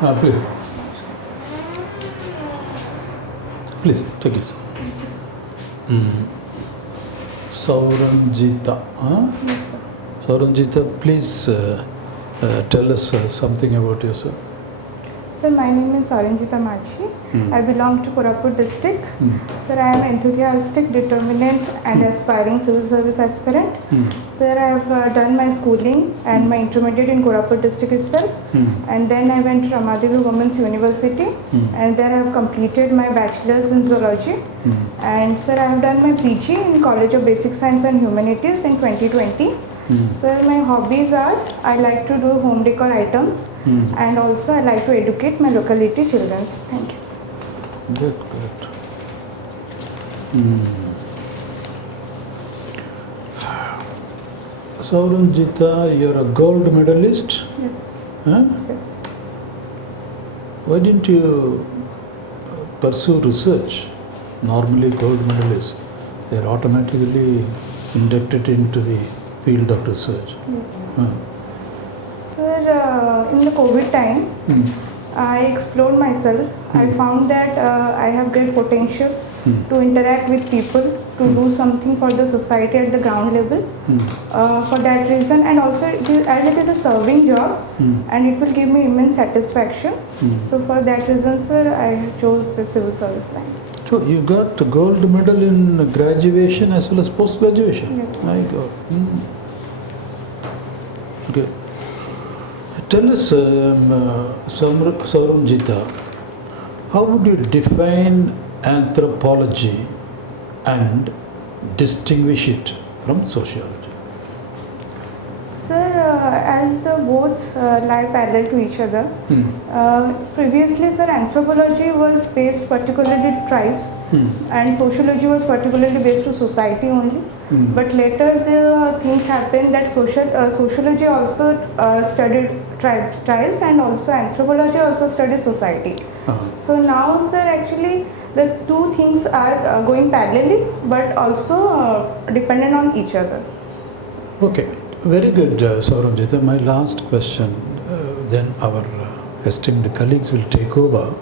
Please. Please, take it. SURANJEETA. Yes, sir. SURANJEETA, please tell us something about yourself. Sir, my name is SURANJEETA MAJHI. I belong to Koraput district. Sir, I am enthusiastic, determined and aspiring civil service aspirant. Sir, I have done my schooling and my intermediate in Koraput district itself. And then I went to Ramadevi Women's University and there I have completed my bachelor's in zoology. And sir, I have done my PG in College of Basic Science and Humanities in 2020. Sir, my hobbies are, I like to do home decor items and also I like to educate my locality children. Thank you. Good, good. SURANJEETA, you're a gold medalist? Yes. Huh? Yes. Why didn't you pursue research? Normally gold medalists, they are automatically inducted into the field of research. Yes. Sir, in the COVID time, I explored myself. I found that I have great potential to interact with people, to do something for the society at the ground level. For that reason, and also as it is a serving job and it will give me immense satisfaction. So for that reason, sir, I chose the civil service line. So you got a gold medal in graduation as well as post-graduation? Yes. My God. Okay. Tell us, SURANJEETA, how would you define anthropology and distinguish it from sociology? Sir, as the both lie parallel to each other, previously, sir, anthropology was based particularly to tribes and sociology was particularly based to society only. But later the things happened that sociology also studied tribes and also anthropology also studied society. So now, sir, actually the two things are going parallelly but also dependent on each other. Okay. Very good, SURANJEETA. My last question, then our esteemed colleagues will take over.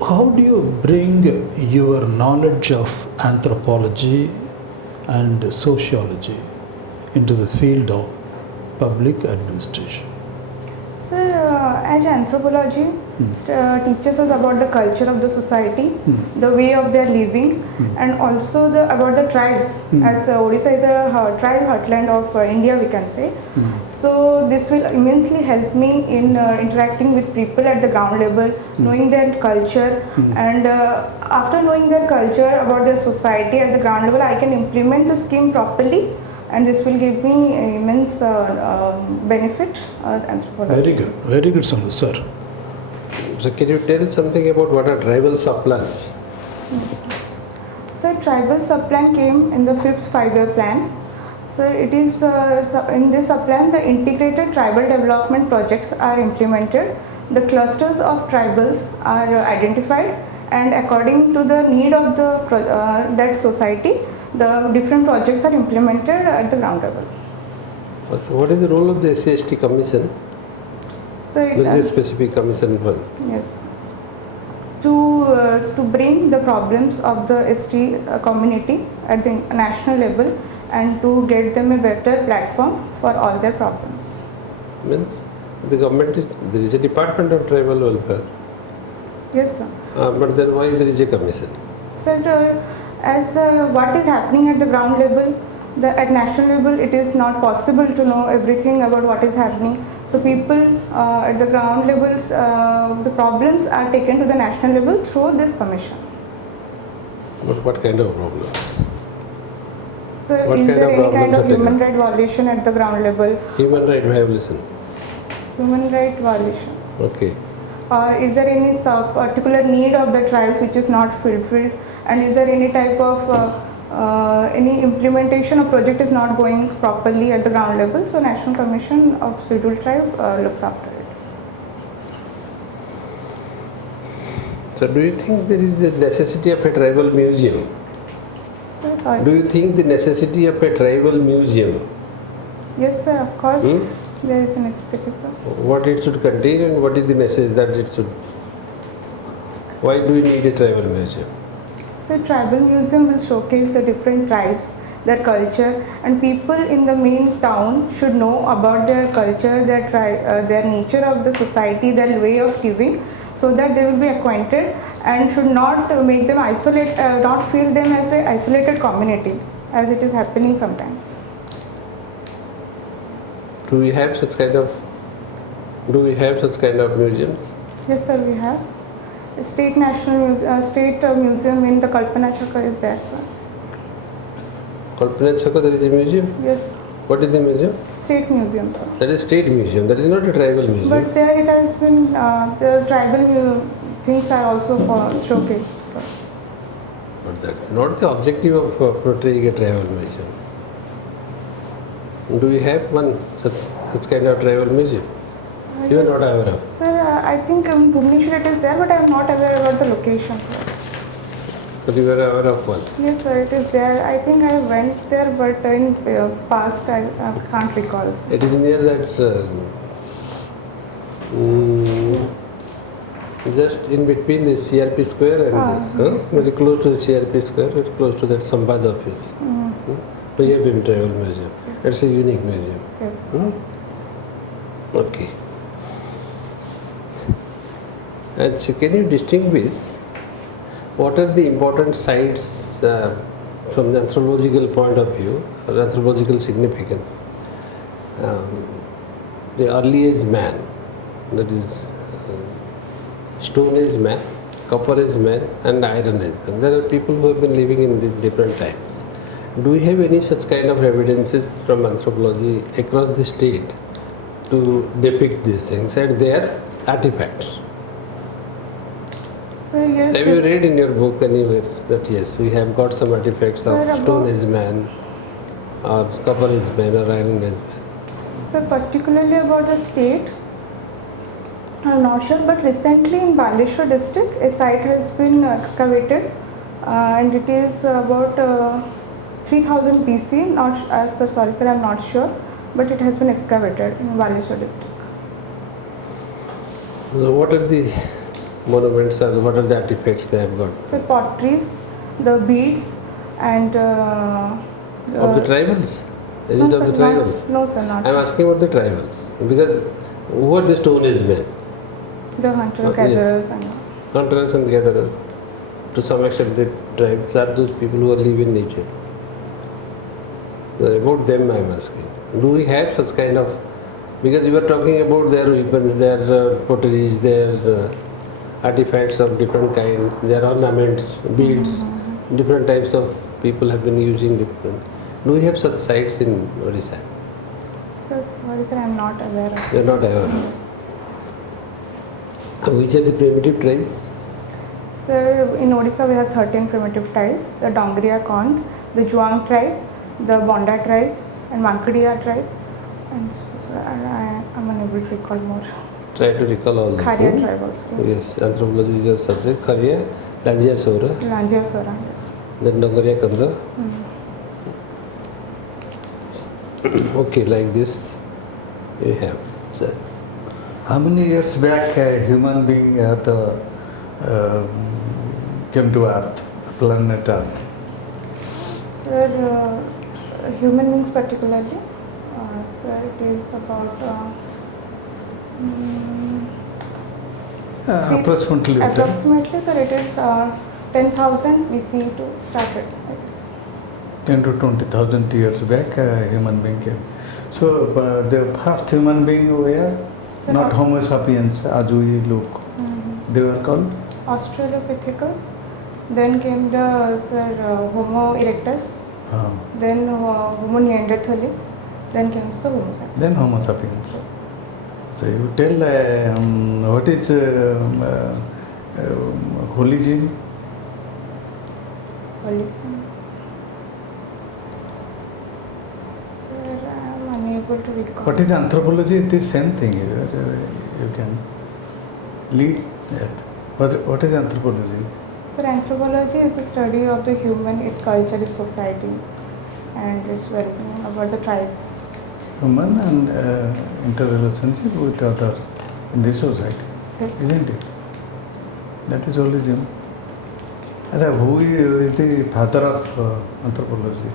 How do you bring your knowledge of anthropology and sociology into the field of public administration? Sir, as anthropology teaches us about the culture of the society, the way of their living, and also about the tribes, as Odisha is a tribe heartland of India, we can say. So this will immensely help me in interacting with people at the ground level, knowing their culture, and after knowing their culture about their society at the ground level, I can implement the scheme properly. And this will give me immense benefit. Anthropology. Very good, sir. So can you tell something about what are tribal subplans? So tribal subplan came in the 5th 5-year plan. So it is in this subplan the integrated tribal development projects are implemented. The clusters of tribals are identified, and according to the need of the that society, the different projects are implemented at the ground level. What is the role of the SC/ST Commission? So There is a specific commission one. Yes. To bring the problems of the ST community at the national level and to get them a better platform for all their problems. Means the government there is a Department of Tribal Welfare. Yes, sir. But then why there is a commission? Sir, as what is happening at the ground level, at national level, it is not possible to know everything about what is happening. So people at the ground levels, the problems are taken to the national level through this commission. But what kind of problems? So What is kind there of any kind problems of are human taken? right violation at the ground level? Human right violation. Human right violation. Okay. Or is there any particular need of the tribes which is not fulfilled? And is there any type of any implementation of project is not going properly at the ground level? So National Commission of Scheduled Tribe looks after it. So do you think there is the necessity of a tribal museum? So, sorry. Do you think the necessity of a tribal museum? Yes, sir, of course. There is a necessity, sir. What it should contain and what is the message that it should. Why do we need a tribal museum? So tribal museum will showcase the different tribes, their culture, and people in the main town should know about their culture, their nature of the society, their way of living, so that they will be acquainted and should not make them isolate, not feel them as an isolated community, as it is happening sometimes. Do we have such kind of museums? Yes, sir, we have. State museum in the Kalpana Chakra is there, sir. Kalpana Chakra, there is a museum? Yes, What is the museum? state museum, sir. That is state museum, that is not a tribal museum. But there it has been, the tribal things are also showcased, sir. But that's not the objective of portraying a tribal museum. Do we have such kind of tribal museum? You are not aware of? Sir, I think in Bhubaneswar it is there, but I am not aware about the location, sir. But you are aware of one? Yes, sir, it is there. I think I went there, but in past I can't recall, sir. It is near that, just in between the CRP square and this, very close to the CRP square, very close to that Sambad office. We have been tribal museum. It's a unique museum. Yes. Okay. And so can you distinguish what are the important sites from the anthropological point of view, or anthropological significance? The early age man, that is stone age man, copper age man and iron age man. There are people who have been living in different times. Do we have any such kind of evidences from anthropology across the state to depict these things and their artifacts? Sir, yes. Have you read in your book anywhere that yes, we have got some artifacts of Sir, stone age man or copper age man or iron age man? So particularly about the state, I'm not sure, but recently in Baleshwar district, a site has been excavated and it is about 3000 BC, sorry sir, I'm not sure, but it has been excavated in Baleshwar district. So what are the monuments or what are the artifacts they have got? So potteries, the beads and Of the tribals? Is no, it of sir, the tribals? No sir, not I am asking about the tribals because who are the stone age men? the hunter-gatherers and Hunters and gatherers. To some extent the tribes are those people who live in nature. So about them I am asking. Do we have such kind of, because you were talking about their weapons, their potteries, their artifacts of different kind, their ornaments, beads, different types of people have been using different. Do we have such sites in Odisha? so sorry sir, I'm not aware of. You are not aware of. Which are the primitive tribes? Sir, in Odisha we have 13 primitive tribes, the Dongriya Kond, the Juang tribe, the Bonda tribe and Mankadiya tribe, and so, I am unable to recall more. Try to recall all this. Kharya tribe also. Yes, anthropology is your subject. Kharya, Lanjia Sora, Lanjia Sora. then Nogariya Kanda. Okay, like this you have. So, How many years back a human being came to Earth, planet Earth? Sir, human beings particularly, sir, it is about Approximately. sir, it is 10,000 BC to started. 10 to 20,000 years back, a human being came. So the first human being were not Homo sapiens, as we look. They were called Australopithecus. Then came the Homo erectus. Then Homo neanderthalis. Then came the Homo sapiens. Then Homo sapiens. So you tell what is holigine? Holism. Sir, I am unable to recall. What is anthropology? It is same thing. You can lead that. What is anthropology? Sir, anthropology is the study of the human, its culture, its society, and its well-being about the tribes. human and interrelationship with other in the society, isn't it? That is holism. Who is the father of anthropology?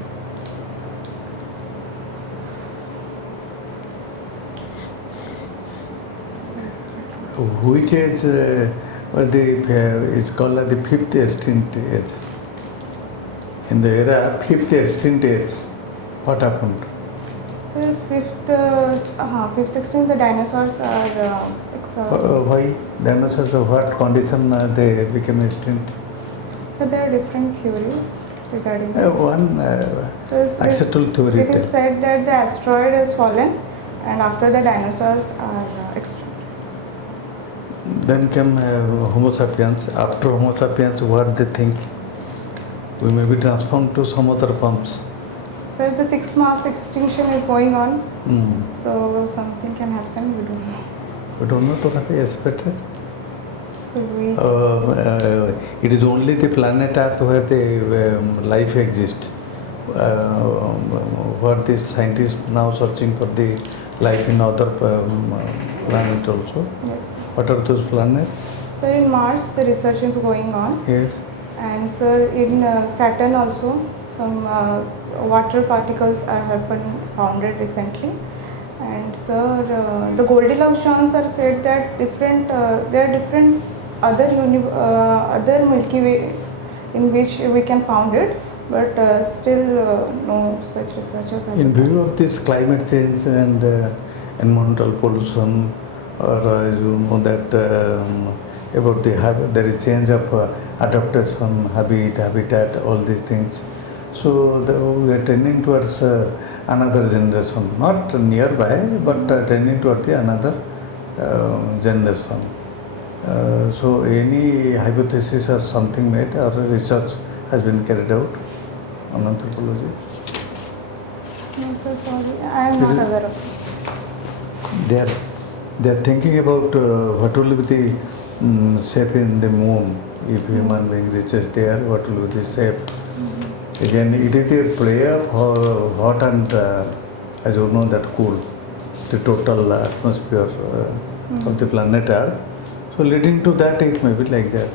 Which age is called the fifth extinct age? In the era fifth extinct age, what happened? So fifth extinct, the dinosaurs are. Why dinosaurs? What condition they became extinct? So there are different theories regarding One acceptable theory. It is said that the asteroid has fallen, and after the dinosaurs are extinct. Then came Homo sapiens. After Homo sapiens, what they think? We may be transformed to some other forms. So the sixth mass extinction is going on. So something can happen. We don't know. We don't know what is expected. So It is only the planet Earth where the life exists. What these scientists now searching for the life in other planet also. yes. What are those planets? So in Mars, the research is going on, Yes. and so in Saturn also, some water particles have been founded recently. And so the Goldilocks zones are said that there are different other Milky Ways in which we can found it, but still no such researchers have In been view of this climate change and environmental pollution, or you know that about there is change of adaptation, habitat, all these things. So we are tending towards another generation, not nearby, but tending towards the another generation. So any hypothesis or something made or research has been carried out on anthropology? No, so sorry, I am not aware of it. They are thinking about what will be the shape in the moon. If human being reaches there, what will be the shape? Again, it is the play of hot and, as you know, that cool, the total atmosphere of the planet Earth. So leading to that, it may be like that.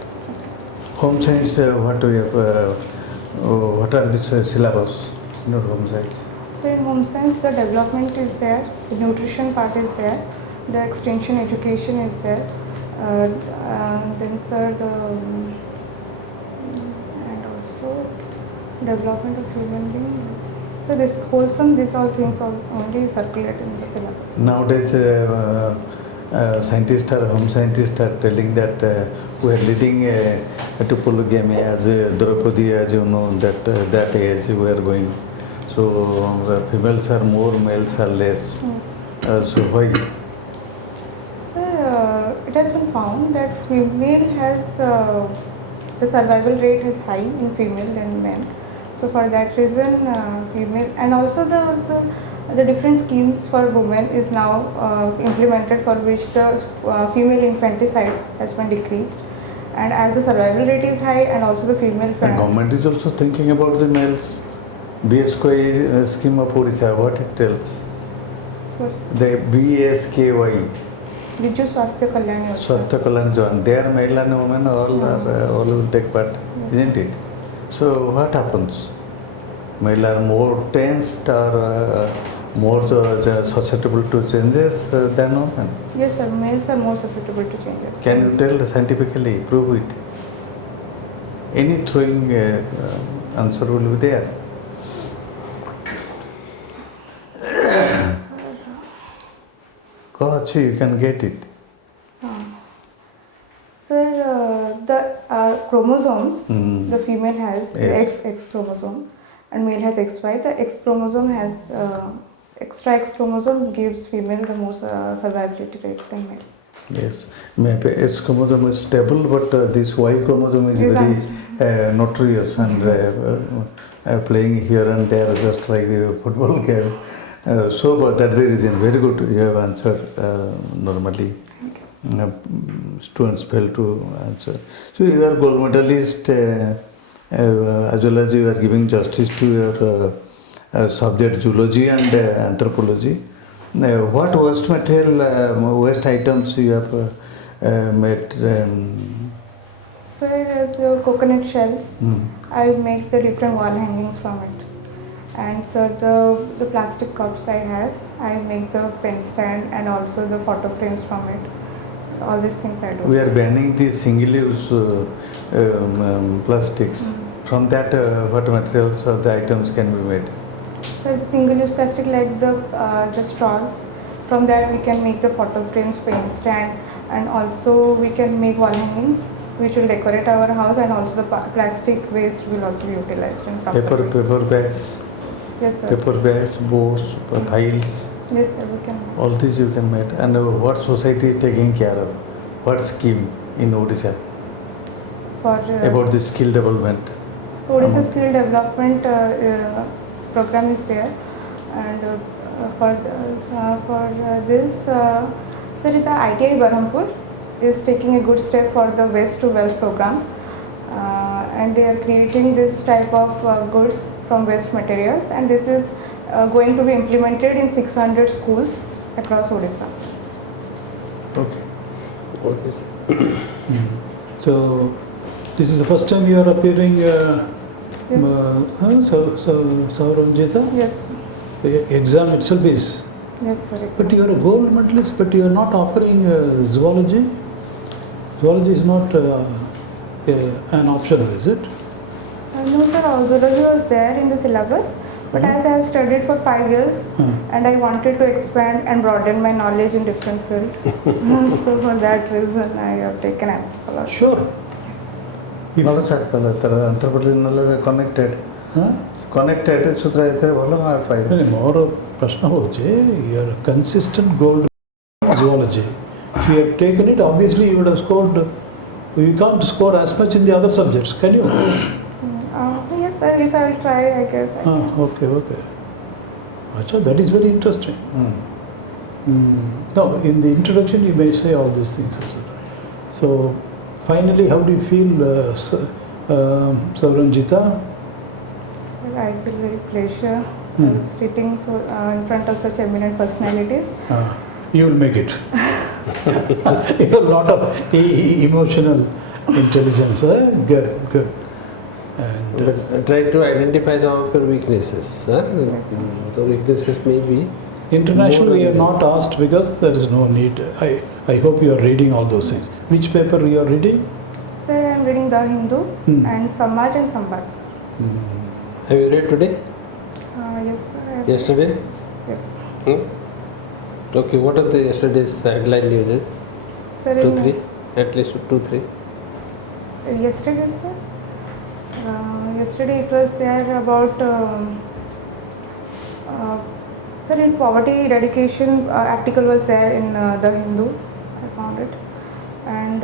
Home science, what are the syllabus in home science? So in home science, the development is there, the nutrition part is there, the extension education is there, then sir, and also development of human being. So this wholesome, these all things are only circulate in the syllabus. Nowadays, scientists or home scientists are telling that we are leading to polygamy as Draupadi, as you know, that age we are going. So females are more, males are less. Yes. So why? Sir, it has been found that female has the survival rate is high in female than men. So for that reason, female, and also the different schemes for women is now implemented, for which the female infanticide has been decreased. And as the survival rate is high, and also the female. The government is also thinking about the males. BSKY scheme of Odisha, what it tells? The BSKY. Biju Swasthya Kalyan Yojana. Swasthya Kalyan Yojana. They are male and women, all will take part, isn't it? So what happens? Male are more tensed or more susceptible to changes than women? Yes, sir. Males are more susceptible to changes. Can you tell scientifically, prove it? Any throwing answer will be there. Go, you can get it. Sir, the chromosomes, the female has Yes. the X chromosome and male has XY. The X chromosome has extra X chromosome gives female the most survivability rate than male. Yes, maybe X chromosome is stable, but this Y chromosome is very notorious and playing here and there, just like the football game. So that's the reason. Very good, you have answered normally. Students fail to answer. So you are gold medalist as well as you are giving justice to your subject zoology and anthropology. What waste material, waste items you have made? Sir, the coconut shells, Hmm. I make the different wall hangings from it. And sir, the plastic cups I have, I make the pen stand and also the photo frames from it. All these things I do. We are banning the single-use plastics. From that, what materials or the items can be made? So single-use plastic like the straws. From that we can make the photo frames, pen stand, and also we can make wall hangings, which will decorate our house, and also the plastic waste will also be utilized in properly. Paper bags, Yes, sir. paper bags, boards, files. Yes, sir. We can. All these you can make. And what society is taking care of? What scheme in Odisha For about the skill development? Odisha skill development program is there, and for this, sir, the ITI Berhampur is taking a good step for the Waste to Wealth program, and they are creating this type of goods from waste materials, and this is going to be implemented in 600 schools across Odisha. Okay. Okay, sir. So, this is the first time you are appearing, SURANJEETA? Yes, The exam itself is. yes, sir. But you are a gold medalist, but you are not offering zoology. Zoology is not an optional, is it? No, sir. Zoology was there in the syllabus, but as I have studied for 5 years, and I wanted to expand and broaden my knowledge in different fields, so for that reason I have taken anthropology. Sure. ଭଲ sir anthropology knowledge connected. Connected ସୂତ୍ର ଏଥିରେ ଭଲ mark ପାଇବେ। ମୋର ପ୍ରଶ୍ନ ହେଉଛି, you are a consistent gold zoology. If you have taken it, obviously you would have scored. You can't score as much in the other subjects, can you? Yes, sir. If I will try, I guess. Okay. Achha, that is very interesting. No, in the introduction you may say all these things, etc. So, finally, how do you feel, SURANJEETA? I feel very pleasure sitting in front of such eminent personalities. You will make it. You have a lot of emotional intelligence. Good. And But try to identify some of your weaknesses. The weaknesses may be. internationally, we are not asked because there is no need. I hope you are reading all those things. Which paper you are reading? Sir, I am reading The Hindu and Samaj and Sambaj. Have you read today? Yes, sir. I have- Yesterday? Yes. Okay, what are the yesterday's headline news? Sir, 2, in, 3? At least 2, 3. Yesterday, sir. Yesterday it was there about sir, in poverty eradication article was there in The Hindu. I found it, and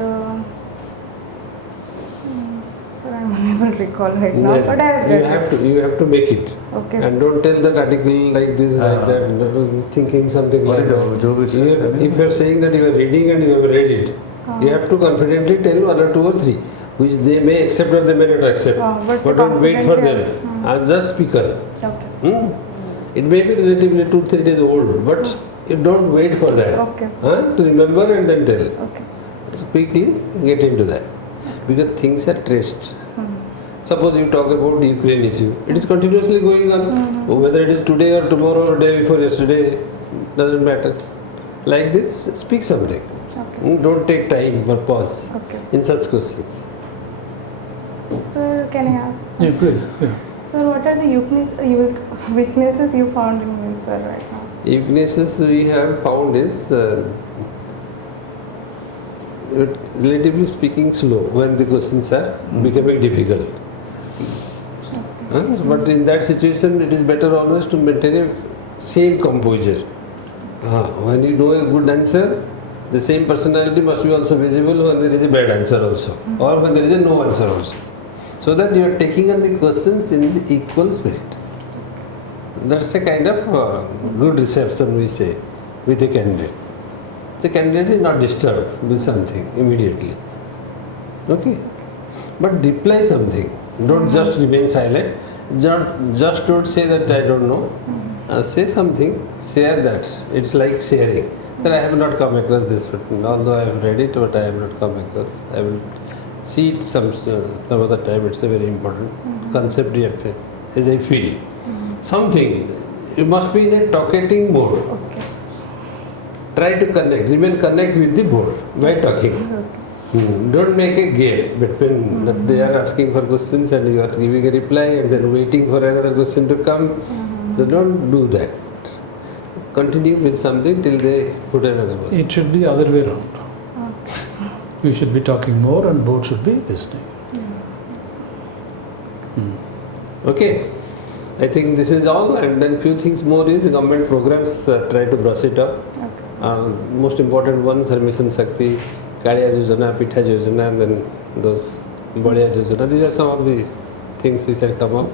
sir, I'm unable to recall right now. But I have read it. You have to make it. Okay. And don't tell that article like this, like that, thinking something What like is that. the WBCS? If you are saying that you are reading and you have read it, you have to confidently tell 1 or 2 or 3, which they may accept or they may not accept. But don't wait for them. confidently, As a speaker. Okay. It may be relatively 2-3 days old, but you don't wait for that. Okay. To remember and then tell. Okay. So quickly get into that. Because things are traced. Suppose you talk about the Ukraine issue, it is continuously going on. Whether it is today or tomorrow or day before yesterday, doesn't matter. Like this, speak something. Okay. Don't take time or pause Okay. in such questions. Sir, can I ask? yeah, please. Yeah. Sir, what are the weaknesses you found in me, sir, right now? Weaknesses we have found is relatively speaking slow when the questions are becoming difficult. But in that situation, it is better always to maintain a same composure. When you know a good answer, the same personality must be also visible when there is a bad answer also, or when there is a no answer also. So that you are taking on the questions in the equal spirit. That's a kind of good reception we say with a candidate. The candidate is not disturbed with something immediately. Okay? But reply something. Don't just remain silent. Just don't say that I don't know. say something, share that. It's like sharing. Sir, I have not come across this, but although I have read it, but I have not come across. I will see it some other time. It's a very important concept, as I feel. Something. You must be in a talkating mode. Okay. Try to connect, connect with the board by talking. Don't make a gap between that they are asking for questions and you are giving a reply and then waiting for another question to come. So don't do that. Continue with something till they put another question. It should be other way around. You should be talking more and board should be listening. Okay. I think this is all, and then few things more is government programs, try to brush it up. Most important ones are Mission Shakti, Kaliya Yojana, Pitha Yojana, and then those Baliya Yojana. These are some of the things which have come up.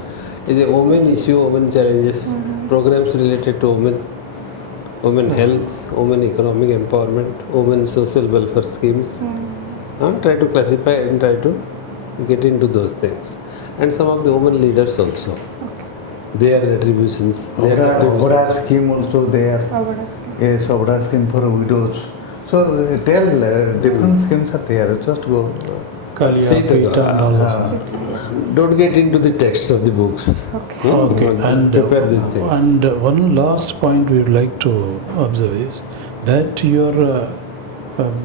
Is a women issue, women challenges, programs related to women health, women economic empowerment, women social welfare schemes. Try to classify and try to get into those things. And some of the women leaders also. Their retributions. OAS scheme also there. Yes, OAS scheme for widows. So tell different schemes are there. Just go. Kaliya, Pita and all that. Don't get into the texts of the books. Okay, and prepare these things. And one last point we would like to observe is that your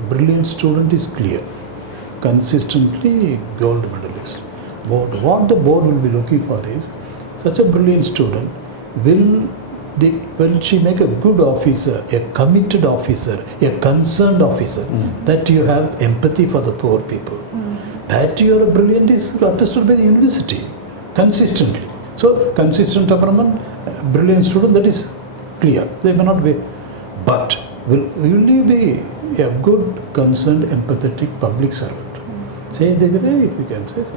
brilliant student is clear, consistently gold medalist. What the board will be looking for is such a brilliant student will she make a good officer, a committed officer, a concerned officer, that you have empathy for the poor people. That you are brilliant is understood by the university consistently. So consistent brilliant student, that is clear. They may not be, but will you be a good, concerned, empathetic public servant? Say the way, if you can say so.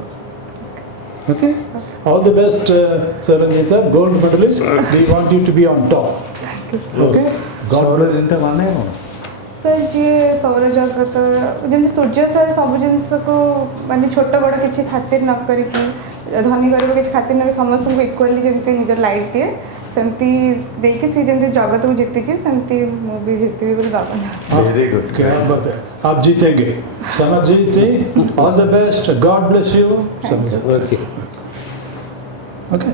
Okay? All the best, SURANJEETA, gold medalist. We want you to be on top. Okay? SURANJEETA माने हो? Sir जी सौरजगत जमी सूर्य sir सब जिनस को माने छोट बड़ किसी खातिर न करिकी धनी गरीब किसी खातिर न समस्त को इक्वली जमती निजर लाइट दिए सेमती देखि सी जमती जगत को जीती छी सेमती मु भी जीती भी बोल भावना Very good. क्या बात है, आप जीतेंगे। SURANJEETA, all the best. God bless you. Okay. Okay.